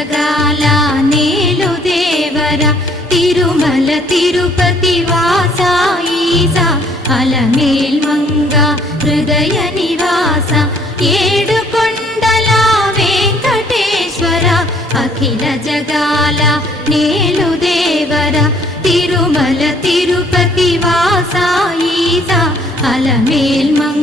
జగాల నేలు దేవర తిరుమల తిరుపతి వాస ఈసా అలమేల్ మంగ హృదయ నివాస ఏడు కొండల వెంకటేశ్వర అఖిల జగాల నేలు దేవర తిరుమల తిరుపతి వాస ఈసా అలమేల్ మంగ